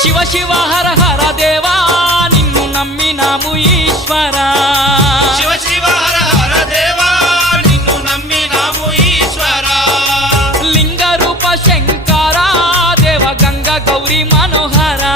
శివ శివ హర హర దేవా నిన్ను నమ్మినాము ఈశ్వరా శివ శివ హర హర దేవా నిన్ను నమ్మినాము ఈశ్వరా లింగ రూప శంకరా దేవ గంగ గౌరీ మనోహరా